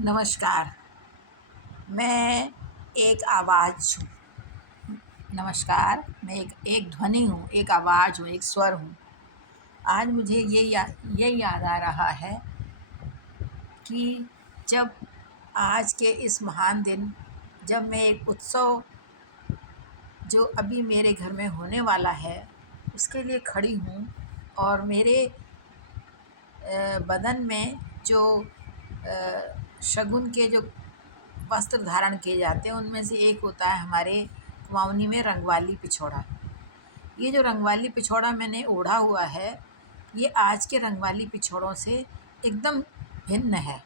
नमस्कार। मैं एक आवाज़ हूँ। नमस्कार, मैं एक ध्वनि हूँ, एक आवाज़ हूँ, एक स्वर हूँ। आज मुझे ये याद आ रहा है कि जब आज के इस महान दिन, जब मैं एक उत्सव जो अभी मेरे घर में होने वाला है, उसके लिए खड़ी हूँ और मेरे बदन में जो शगुन के जो वस्त्र धारण किए जाते हैं, उनमें से एक होता है हमारे कुमाऊनी में रंगवाली पिछोड़ा। ये जो रंगवाली पिछोड़ा मैंने ओढ़ा हुआ है, ये आज के रंगवाली पिछोड़ों से एकदम भिन्न है।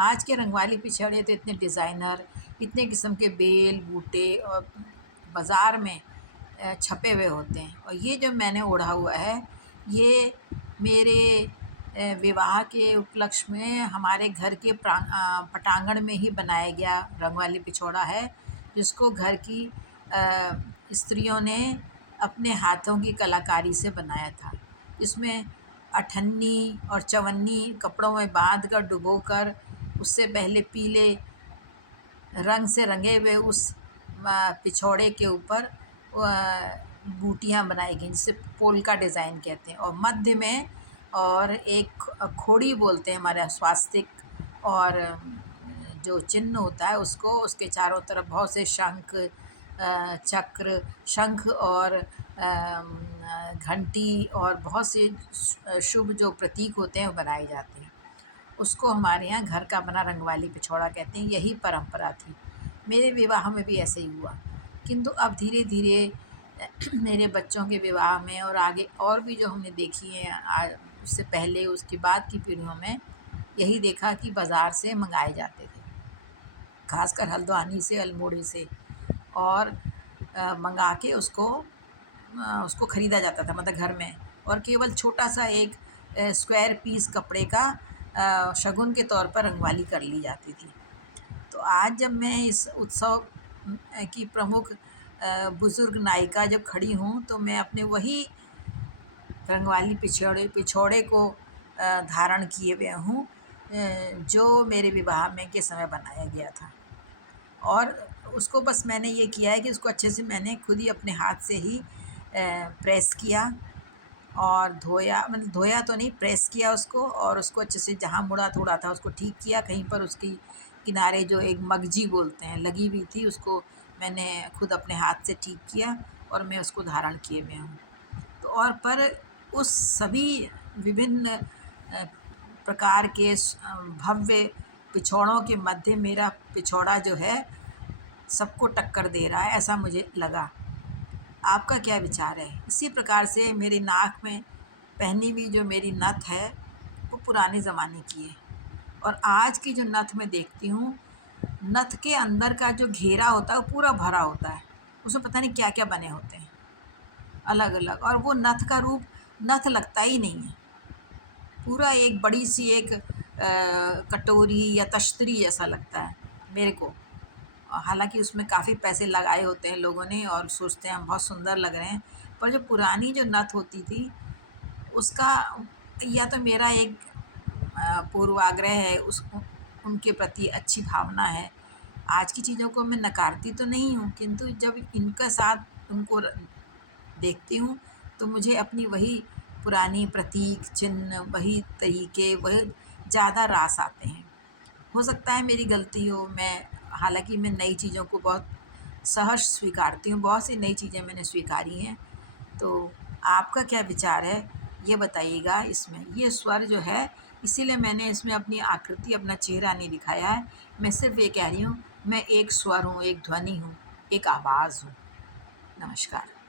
आज के रंगवाली पिछोड़े तो इतने डिज़ाइनर, इतने किस्म के बेल बूटे और बाज़ार में छपे हुए होते हैं, और ये जो मैंने ओढ़ा हुआ है, ये मेरे विवाह के उपलक्ष्य में हमारे घर के पटांगण में ही बनाया गया रंगवाली पिछोड़ा है, जिसको घर की स्त्रियों ने अपने हाथों की कलाकारी से बनाया था। इसमें अठन्नी और चवन्नी कपड़ों में बांध कर, डुबो कर, उससे पहले पीले रंग से रंगे हुए उस पिछोड़े के ऊपर बूटियाँ बनाई गई, जिसे पोल्का डिज़ाइन कहते हैं, और मध्य में और एक खोड़ी बोलते हैं हमारे स्वास्तिक, और जो चिन्ह होता है उसको, उसके चारों तरफ बहुत से शंख चक्र, शंख और घंटी और बहुत से शुभ जो प्रतीक होते हैं वो बनाए जाते हैं। उसको हमारे यहाँ घर का बना रंगवाली पिछोड़ा कहते हैं। यही परंपरा थी। मेरे विवाह में भी ऐसे ही हुआ, किंतु अब धीरे धीरे मेरे बच्चों के विवाह में और आगे और भी जो हमने देखी है, उससे पहले उसके बाद की पीढ़ियों में यही देखा कि बाज़ार से मंगाए जाते थे, खासकर हल्द्वानी से, अल्मोड़े से, और मंगा के उसको ख़रीदा जाता था, मतलब घर में, और केवल छोटा सा एक स्क्वायर पीस कपड़े का शगुन के तौर पर रंगवाली कर ली जाती थी। तो आज जब मैं इस उत्सव की प्रमुख बुज़ुर्ग नायिका जब खड़ी हूँ, तो मैं अपने वही रंगवाली पिछोड़े को धारण किए हुए हूँ, जो मेरे विवाह में के समय बनाया गया था। और उसको बस मैंने ये किया है कि उसको अच्छे से मैंने खुद ही अपने हाथ से ही प्रेस किया और धोया, मतलब धोया तो नहीं, प्रेस किया उसको, और उसको अच्छे से जहाँ मुड़ा थोड़ा था उसको ठीक किया। कहीं पर उसकी किनारे जो एक मगजी बोलते हैं लगी हुई थी, उसको मैंने खुद अपने हाथ से ठीक किया और मैं उसको धारण किए हुए हूँ। तो और पर उस सभी विभिन्न प्रकार के भव्य पिछोड़ों के मध्य मेरा पिछोड़ा जो है सबको टक्कर दे रहा है, ऐसा मुझे लगा। आपका क्या विचार है? इसी प्रकार से मेरी नाक में पहनी हुई जो मेरी नथ है, वो पुराने ज़माने की है, और आज की जो नथ मैं देखती हूँ, नथ के अंदर का जो घेरा होता है वो पूरा भरा होता है, उसमें पता नहीं क्या क्या बने होते हैं अलग अलग, और वो नथ का रूप नथ लगता ही नहीं है। पूरा एक बड़ी सी एक कटोरी या तश्तरी जैसा लगता है मेरे को। हालांकि उसमें काफ़ी पैसे लगाए होते हैं लोगों ने और सोचते हैं हम बहुत सुंदर लग रहे हैं, पर जो पुरानी जो नथ होती थी उसका, या तो मेरा एक पूर्वाग्रह है उनके प्रति अच्छी भावना है। आज की चीज़ों को मैं नकारती तो नहीं हूँ, किंतु जब इनका साथ उनको देखती हूँ तो मुझे अपनी वही पुरानी प्रतीक चिन्ह, वही तरीके, वह ज़्यादा रास आते हैं। हो सकता है मेरी गलती हो, हालांकि मैं नई चीज़ों को बहुत सहर्ष स्वीकारती हूँ, बहुत सी नई चीज़ें मैंने स्वीकारी हैं। तो आपका क्या विचार है ये बताइएगा। इसमें ये स्वर जो है, इसीलिए मैंने इसमें अपनी आकृति, अपना चेहरा नहीं दिखाया है। मैं सिर्फ ये कह रही हूँ, मैं एक स्वर हूँ, एक ध्वनि हूँ, एक आवाज़ हूँ। नमस्कार।